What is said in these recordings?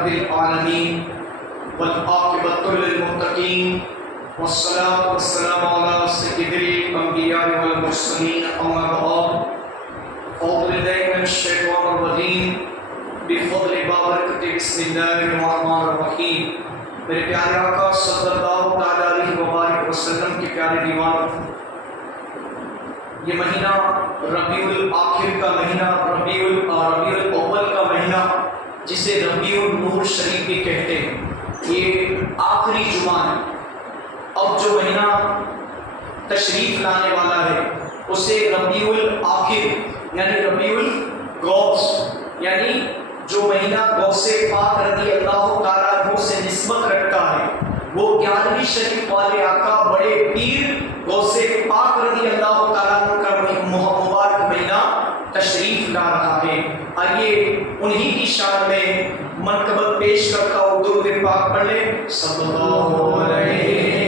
رب العالمين والعاقبة للمتقين والصلاة والسلام على سيد الأنبياء والمرسلين أما بعد أعوذ بالله من الشيطان الرجيم بفضل بابرکت بسم اللہ الرحمن الرحیم. میرے پیارے آقا صلی اللہ تعالیٰ علیہ وآلہ وسلم کے پیارے دیوان، یہ مہینہ ربیع الآخر کا مہینہ، ربیع الاول کا مہینہ جسے ربیع النور شریف بھی کہتے ہیں، یہ آخری جمعہ ہے. اب جو مہینہ تشریف لانے والا ہے اسے ربیع الآخر یعنی ربیع الغوث، یعنی جو مہینہ غوث پاک رضی اللہ تعالیٰ عنہ سے نسبت رکھتا ہے، وہ 11ویں شریف والے آقا بڑے پیر غوث پاک رضی اللہ تعالیٰ عنہ کا مبارک مہینہ تشریف لا رہا ہے. آئیے انہی کی شان میں منقبت پیش کرتا ہوں، درود پاک پڑھ لیں. صلی اللہ علیہ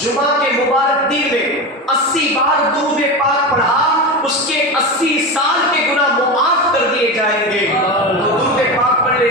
جمعہ کے مبارک دن میں 80 بار درود پاک پڑھا، اس کے 80 سال کے گناہ معاف کر دیے جائیں گے. تو درود پاک پڑھ لے.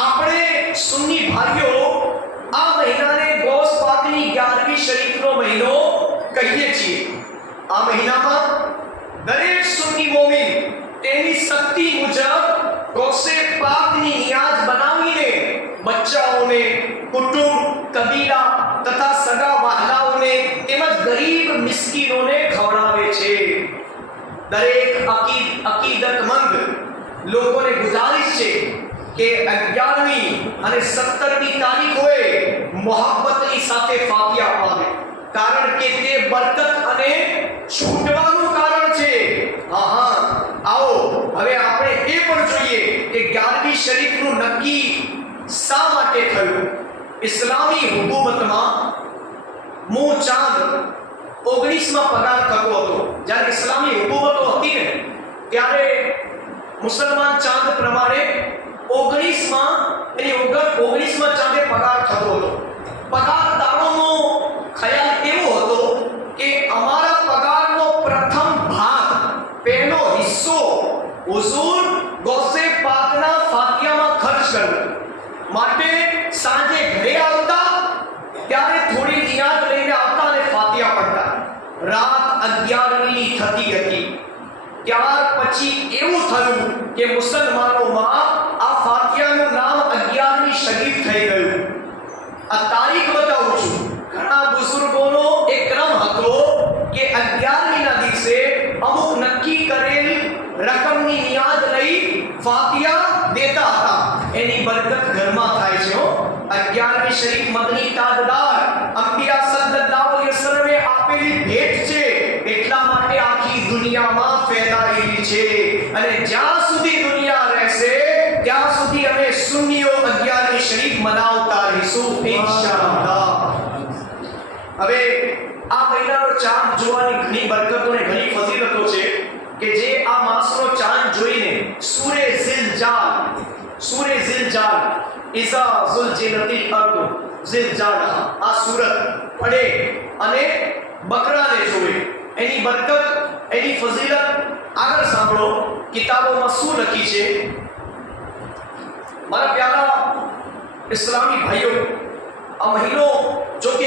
આપણે સુન્ની ભાઈઓ આ મહિનાને ગૌસ પાકની 11મી શરીફનો મહિનો કહીએ છીએ। આ મહિનામાં દરેક સુન્ની મોમિન તેની શક્તિ મુજબ ગૌસે પાકની નિયાઝ બનાવીને બચ્ચાઓને, કુટુંબ, કબીલા તથા સગા વહાલાઓને તેમજ ગરીબ મિસ્કીનોને ખવડાવે છે। દરેક અકીદતમંદ લોકોને ગુજારિશ છે કે 11મી અને 17મી તારીખોએ મોહબ્બતની સાથે ફાતિહા પાડે, કારણ કે તે બરકત અને છૂટવાનું કારણ છે। આવો હવે આપણે એ પણ જોઈએ કે 11મી શરીફનું નક્કી શા માટે થયું। ઇસ્લામી હુકુમતમાં મું ચાંદ 19માં પગાર થતો હતો। જ્યારે ઇસ્લામી હુકુમતો હતી ને ત્યારે મુસલમાન ચાંદ પ્રમાણે 19માં ચાંદે પગાર થતો હતો। પગારદારોનો ખ્યાલ એવો હતો કે અમારા પગારનો પ્રથમ ભાગ, પહેલો હિસ્સો હુઝુર ગૌસે પાકના ફાતિહામાં ખર્ચ કરવો, માટે સાંજે ઘરે આવતા ત્યારે થોડી નિયાઝ લઈને આવતા અને ફાતિહા પઢતા। રાત 11મી થતી હતી, ત્યાર પછી એવું થયું કે મુસલમાનોમાં આ ફાતિહાનું નામ 11મી શરીફ થઈ ગયું। આ તારીખ બતાવું છું। ઘણા બુઝુર્ગોનો એક ક્રમ હતો કે 11મીના દિવસે અમુક નક્કી કરેલ રકમની નિયાઝ લઈ ફાતિહા દેતા હતા। એની બરકત ઘરમાં થાય છે। 11મી શરીફ મદની તાજદાર અંબિયા સલ્લલ્લાહુ અલૈહિ વસલ્લમે આપેલી ભેટ છે, એટલા માટે આખી દુનિયામાં ફેલાયેલી છે અને જ્યાં સુધી દુનિયા રહેશે ત્યાં સુધી અમે સુન્નીઓ 11મી શરીફ મનાવતા રહીશું ઇન્શાઅલ્લાહ। હવે આ મહિનાનો ચાંદ જોવાની ઘણી બરકતો અને ઘણી ફઝીલતો છે કે જે આ માસનો ચાંદ જોઈને સૂરે ઝિલજાલ ઇઝા ઝુલજિલતિલ અર્દ ઝિલજાલહા આ સૂરત પડે અને બકરાને જોવે, એની બરકત, એની ફઝીલત આગળ સાંભળો। કિતાબોમાં શું લખી છે મારા પ્યારા ઇસ્લામી ભાઈઓ। આ મહિનો જો કે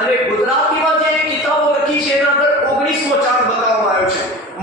અને ગુજરાતીમાં જે કિતાબો લખી છે એના અંદર 19મો ચાંદ બતાવવામાં આવ્યો છે।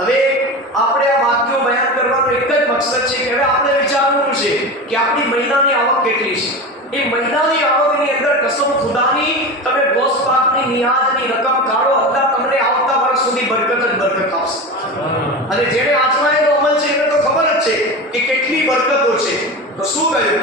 હવે આપણે આ વાક્યો બયાન કરવાનો એક જ મકસદ છે કે હવે આપણે વિચારવાનું છે કે આપણી મહિનાની આવક કેટલી છે। એ મહિનાની આવકની અંદર કસમ ખુદાની તમે ગૌસ પાકની નિયાઝની રકમ કાઢો, અલ્લાહ તમને આવતા વર્ષ સુધી બરકત જ બરકત આપશે। અને જેણે આચમાયેલો અમલ છે એને તો ખબર જ છે કે કેટલી બરકતો છે। તો શું કહ્યું,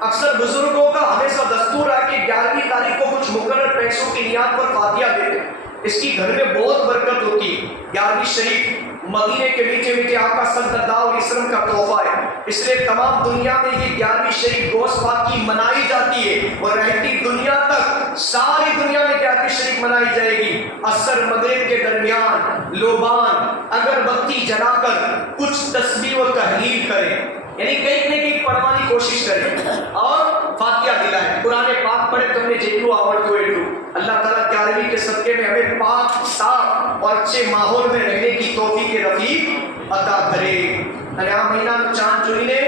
اکثر بزرگوں کا ہمیشہ دستور ہے کہ 11ویں تاریخ کو کچھ مقرر پیسوں کی نیت پر فاتحہ دیتے ہیں، اس کی گھر میں بہت برکت ہوتی ہے۔ 11ویں شریف مدینے کے میٹھے میٹھے آقا صلی اللہ علیہ وسلم کا تحفہ ہے، اس لیے تمام دنیا میں یہ 11ویں شریف گوشت پاک کی منائی جاتی ہے، اور رہتی دنیا تک ساری دنیا میں 11ویں شریف منائی جائے گی۔ عصر مغرب کے درمیان لوبان اگربتی جلا کر کچھ تسبیح و تحلیل کریں، یعنی کئی پڑھنے کی کوشش کریں اور فاتحہ دلائیں، قرآن پاک پڑھے تم نے جتنو آورتو ایٹو۔ اللہ تعالیٰ 11ویں کے صدقے میں ہمیں پاک صاف اور اچھے ماحول میں رہنے کی توفیق رفیق عطا کرے۔ انہا مہینہ چاند چوئینے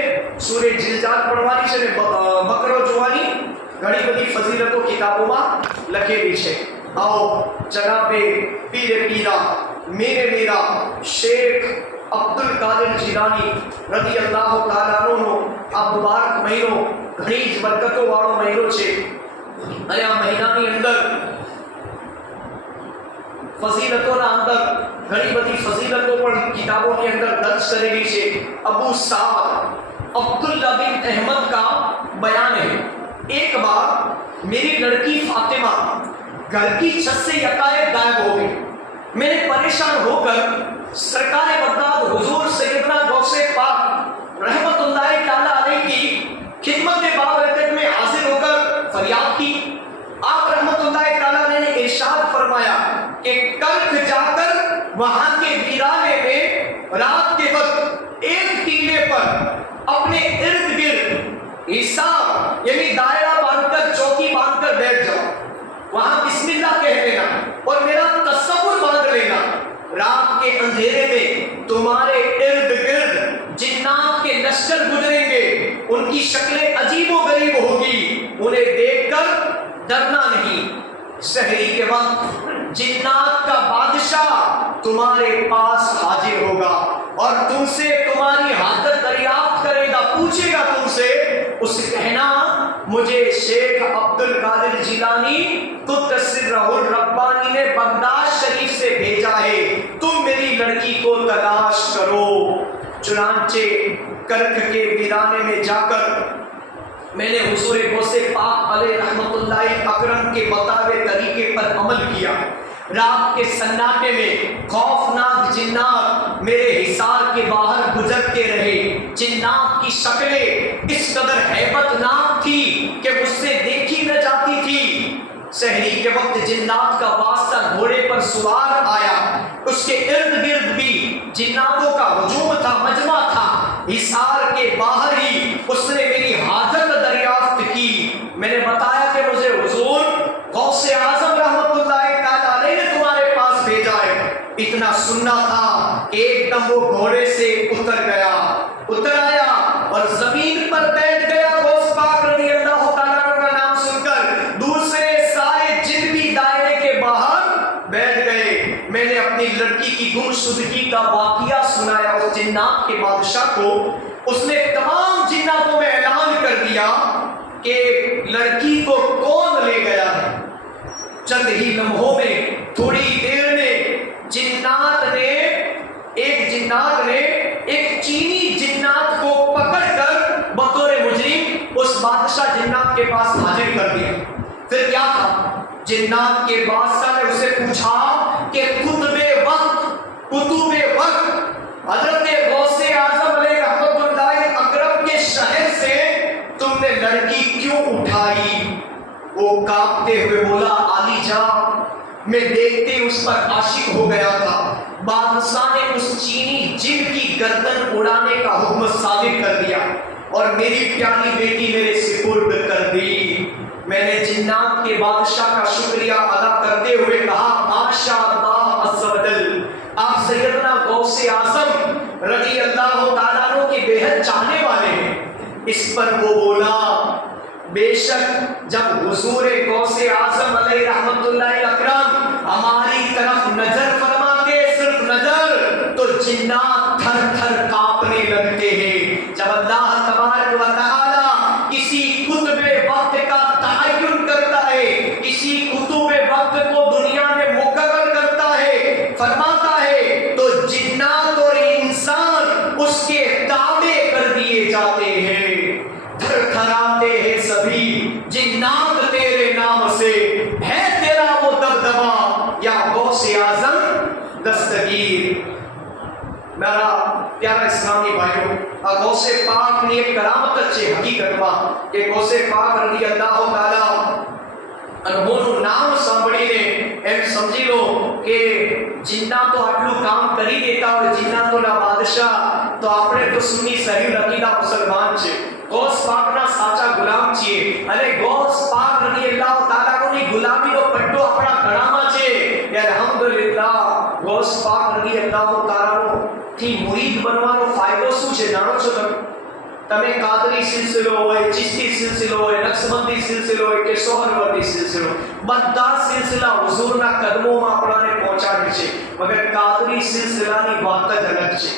سورہ جلجال پڑھوانی سے بکرو جوانی گھڑی بدی فضیلت و کتابوں میں لکھے بیچے۔ آؤ جناب پیر پیرا میرا شیخ عبدالقادر جیلانی رضی اللہ تعالیٰ عنہ آپ مبارک مہینوں گھنیج برکتوں واڑو مہینوں چھے، انہا مہینہ میں اندر فضیلتوں نہ اندر گھڑی بدی فضیلتوں پر کتابوں کے اندر درج کرے گی چھے۔ ابو سعد عبداللہ بن احمد کا بیان ہے، ایک بار میری لڑکی فاطمہ گھر کی چھت سے یکایک غائب ہو گئی، میں نے پریشان ہو کر سرکار بغداد حضور سیدنا غوث پاک رحمت اللہ تعالیٰ علیہ کی خدمت بابرکت میں حاضر ہو کر فریاد کی۔ آپ رحمت اللہ تعالیٰ علیہ نے ارشاد فرمایا کہ کرک جا کر وہاں کے ویرانے میں رات کے وقت ایک ٹیلے پر اپنے ارد گرد حساب یعنی دائرہ باندھ کر چوکی باندھ کر بیٹھ جاؤ، وہاں بسم اللہ کہہ لینا اور میرا تصور باندھ لینا، رات کے اندھیرے میں تمہارے ارد گرد جنات کے لشکر گزریں گے، ان کی شکلیں عجیب و غریب ہوگی، انہیں دیکھ کر ڈرنا نہیں۔ سحری کے وقت جنات کا بادشاہ تمہارے پاس حاضر ہوگا اور تم سے تمہاری حاجت دریافت کرے گا، پوچھے گا تم سے، اسے کہنا مجھے شیخ عبدالقادر جیلانی قدس سرہ الربانی نے بغداد شریف سے بھیجا ہے، تم میری لڑکی کو تلاش کرو۔ چنانچہ کرک کے ویرانے میں جا کر میں نے حضور غوث پاک علیہ رحمت اللہ اکرم کے بتائے طریقے پر عمل کیا۔ رات کے سناٹے میں خوفناک جنات میرے حصار کے باہر گزرتے رہے، جنات کی شکلیں اس قدر ہیبت ناک تھی کہ مجھ سے دیکھی نہ جاتی تھی۔ سحری کے وقت جنات کا واسطہ گھوڑے پر سوار آیا، اس کے ارد گرد بھی جناتوں کا ہجوم تھا، مجمع تھا، حصار کے باہر ہی اس نے میری حاجت دریافت کی۔ میں نے بتایا کہ مجھے حضور غوث اعظم رحمت اللہ تعالیٰ علیہ نے تمہارے پاس بھیجا ہے۔ اتنا سننا تھا کہ ایک دم وہ گھوڑے سے اتر آیا اور زمین پر بیٹھ گیا۔ غوث پاک رضی اللہ تعالیٰ عنہ کا نام سن کر دوسرے سارے جن بھی دائرے کے باہر بیٹھ گئے۔ میں نے اپنی لڑکی کی گمشدگی کا واقعہ سنایا اس جنات کے بادشاہ کو، اس نے تمام جناتوں میں اعلان کر دیا کہ لڑکی کو کون لے گیا ہے۔ چند ہی لمحوں میں، تھوڑی دیر میں ایک چینی جنات کو پکڑ کر بطور مجرم اس بادشاہ جنات کے پاس حاضر کر دیا۔ پھر کیا تھا؟ جنات کے بادشاہ نے اسے پوچھا کہ کتب وقت حضرت غوث اعظم علیہ رحمت اللہ اکرم کے شہر سے تم نے لڑکی کیوں اٹھائی؟ وہ کانپتے ہوئے بولا عالی جان، میں دیکھتے اس پر عاشق ہو گیا تھا۔ بادشاہ نے اس چینی جن کی گردن اڑانے کا حکم صادر کر دیا اور میری پیاری بیٹی میرے سپرد کر دی۔ میں نے جنات کے بادشاہ کا شکریہ ادا کرتے ہوئے کہا ماشاء اللہ عز و جل، آپ سیدنا غوث اعظم رضی اللہ تعالیٰ عنہ کے بے حد چاہنے والے ہیں۔ اس پر وہ بولا بے شک جب حضور غوث اعظم علیہ رحمت اللہ اکرم ہماری طرف نظر فرماتے، صرف نظر، تو جنات تھر تھر کانپنے لگتے ہیں۔ جب اللہ تبارک و تعالی کسی کتب وقت کا تعین کرتا ہے، کسی کتب وقت کو دنیا میں مقرر کرتا ہے، فرماتا ہے، تو جنات اور انسان اس کے تابع کر دیے جاتے ہیں، تھر تھراتے ہیں۔ میرا پیارا اسلامی بھائیو غوث پاک ની એક કરામત છે હકીકતમાં કે غوث પાક رضی اللہ تعالی અનહોનું નામ સાંભળીને એમ સમજી લો કે જીન્ના તો આટલું કામ કરી દેતા હોય જીન્નાતોના બાદશાહ તો આપણે તો સુન્ની સહી અકીદા મુસલમાન છે ગૌસ પાકના સાચા ગુલામ છીએ અને ગૌસ પાક રદિયલ્લાહુ તાઆલાની ગુલામીનો પટ્ટો આપણા ગળામાં છે એ અલ્હમ્દુલિલ્લાહ ગૌસ પાક રદિયલ્લાહુ તાઆલાનો થી મુરીદ બનવાનો ફાયદો શું છે જાણો છો તમે કાદરી સિલસિલો હોય ચિશ્તી સિલસિલો હોય નક્શબંધી સિલસિલો હોય કે સોહરવર્દી સિલસિલો બધા સિલસિલા હુઝુરના કદમોમાં આપણાને પહોંચાડે છે મગર કાદરી સિલસિલાની વાત જ અલગ છે